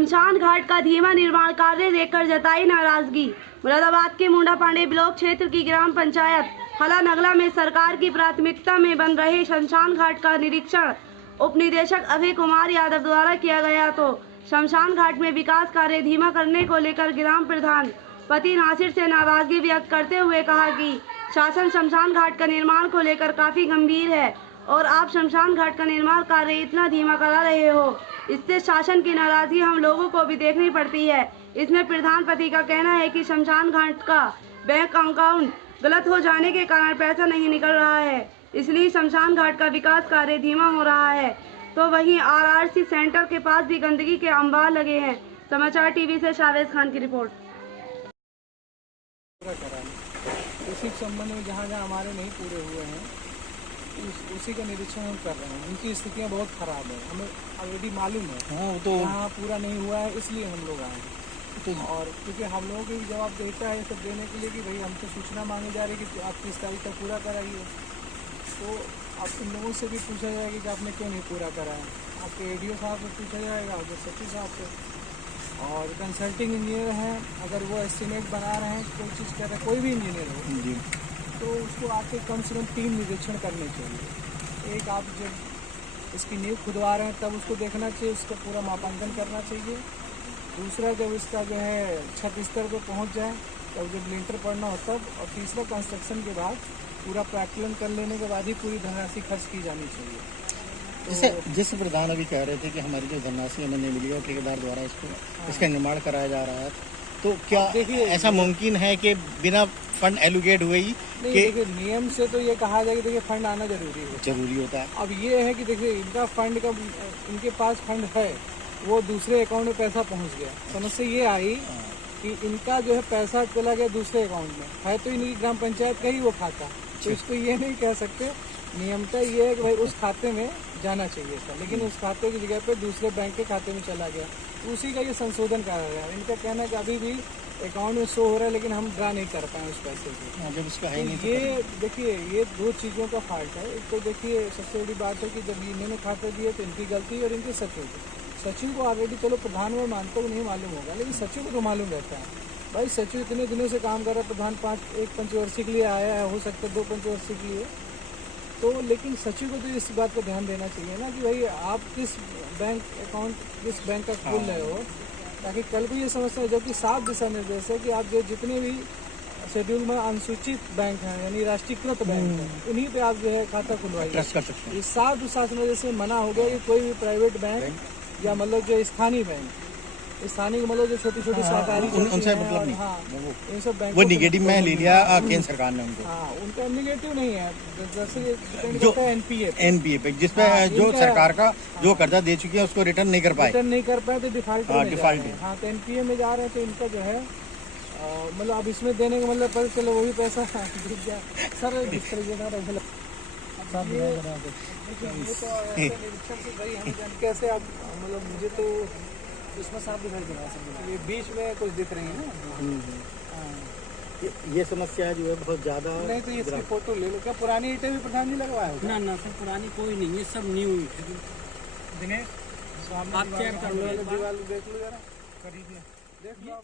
शमशान घाट का धीमा निर्माण कार्य देखकर जताई नाराजगी। मुरादाबाद के मुंडा पांडे ब्लॉक क्षेत्र की ग्राम पंचायत हला नगला में सरकार की प्राथमिकता में बन रहे शमशान घाट का निरीक्षण उप निदेशक अभय कुमार यादव द्वारा किया गया। तो शमशान घाट में विकास कार्य धीमा करने को लेकर ग्राम प्रधान पति नासिर से नाराजगी व्यक्त करते हुए कहा कि शासन शमशान घाट का निर्माण को लेकर काफी गंभीर है और आप शमशान घाट का निर्माण कार्य इतना धीमा करा रहे हो, इससे शासन की नाराजगी हम लोगों को भी देखनी पड़ती है। इसमें प्रधान पति का कहना है कि शमशान घाट का बैंक अकाउंट गलत हो जाने के कारण पैसा नहीं निकल रहा है, इसलिए शमशान घाट का विकास कार्य धीमा हो रहा है। तो वहीं आरआरसी सेंटर के पास भी गंदगी के अंबार लगे हैं। समाचार टीवी से शावेज खान की रिपोर्ट। उसी संबंध में जहाँ जहाँ हमारे नहीं पूरे हुए हैं उसी का निरीक्षण हम कर रहे हैं। उनकी स्थितियाँ बहुत खराब है, हमें ऑलरेडी मालूम है। हाँ, वो तो यहाँ पूरा नहीं हुआ है, इसलिए हम लोग आए तो। और क्योंकि हम लोगों को भी जवाब देता है सब देने के लिए कि भाई हमसे सूचना मांगी जा रही है कि आप 30 तारीख तक पूरा कराइए। तो आप इन लोगों से भी पूछा जाएगा कि आपने क्यों नहीं पूरा कराया। आपके ADO साहब से पूछा जाएगा, आपके सचिव साहब से। और कंसल्टिंग इंजीनियर हैं, अगर वो एस्टिमेट बना रहे हैं कोई चीज़ कर रहे हैं, कोई भी इंजीनियर हो जी, तो उसको आके कम से कम 3 निरीक्षण करने चाहिए। एक, आप जब इसकी नींव खुदवा रहे हैं तब उसको देखना चाहिए, उसका पूरा मापांकन करना चाहिए। दूसरा, जब इसका जो है छत स्तर पर पहुंच जाए तब जब लिंटर पड़ना हो तब। और तीसरा, कंस्ट्रक्शन के बाद पूरा प्राक्कलन कर लेने के बाद ही पूरी धनराशि खर्च की जानी चाहिए। तो जिस प्रधान अभी कह रहे थे कि हमारी जो धनराशि हमें नहीं मिली और ठेकेदार द्वारा इसका निर्माण कराया जा रहा है, तो क्या देखिए ऐसा मुमकिन है कि बिना फंड एलोकेट हुए ही? देखिए, नियम से तो ये कहा जाए कि देखिए फंड आना जरूरी होता है। अब ये है कि देखिए इनका फंड का, इनके पास फंड है, वो दूसरे अकाउंट में पैसा पहुंच गया। समस्या ये आई कि इनका जो है पैसा चला गया दूसरे अकाउंट में, है तो इनकी ग्राम पंचायत का ही वो खाता, तो इसको ये नहीं कह सकते। नियमता ये है कि भाई उस खाते में जाना चाहिए था, लेकिन उस खाते की जगह पे दूसरे बैंक के खाते में चला गया, उसी का ये संशोधन करा गया। इनका कहना है कि अभी भी अकाउंट में शो हो रहा है लेकिन हम ड्रा नहीं कर पाए उस पैसे को। जब इसका है नहीं तो ये देखिए, ये 2 चीज़ों का फॉल्ट है। एक तो देखिए सबसे बड़ी बात है कि जब इन्होंने खाते दिए तो इनकी गलती है और इनके सचिव को ऑलरेडी, चलो प्रधान में मानता हूँ नहीं मालूम होगा, लेकिन सचिव को तो मालूम रहता है। भाई सचिव इतने दिनों से काम कर रहा है, प्रधान एक पंचवर्षीय के लिए आया है, हो सकता है 2 पंचवर्षीय के लिए, तो लेकिन सचिव को तो इस बात पर ध्यान देना चाहिए ना कि भाई आप किस बैंक अकाउंट, किस बैंक का खोल रहे हो, ताकि कल भी ये समस्या है। जबकि 7 दिशा निर्देश है कि आप जो जितने भी शेड्यूल में अनुसूचित बैंक हैं यानी राष्ट्रीयकृत बैंक हैं, उन्हीं पे आप जो है खाता खुलवाइए। इस 7 दिशा निर्देश से मना हो गया कि कोई भी प्राइवेट बैंक या मतलब जो स्थानीय बैंक, स्थानीय मतलब जो छोटी छोटी सहकारी उनसे मतलब नहीं। हाँ, इन सब बैंक वो निगेटिव में ले लिया केंद्र सरकार ने उनको। हाँ, उनका निगेटिव नहीं है, जैसे जो NPA पे जिसपे जो सरकार का जो कर्जा दे चुकी है उसको रिटर्न नहीं कर पाए तो डिफॉल्ट है। हाँ, तो NPA में जा रहे हैं, तो इनका जो है मतलब अब इसमें देने का मतलब पता चलो वही पैसा दिख गया सर। इस तरीके का निरीक्षण से भाई हम कैसे आप मतलब, मुझे तो इसमें साफ दिखाई दे रहा है, ये बीच में कुछ दिख रही है ना। ये समस्या जो है बहुत ज्यादा। नहीं तो इसकी फोटो ले लो। क्या पुरानी ईटें भी प्रधान जी लगवाया? ना सर, पुरानी कोई नहीं, ये सब न्यू ईट। दिनेश, आप चेक कर लो, दीवार देख लो जरा, करीब में देख लो।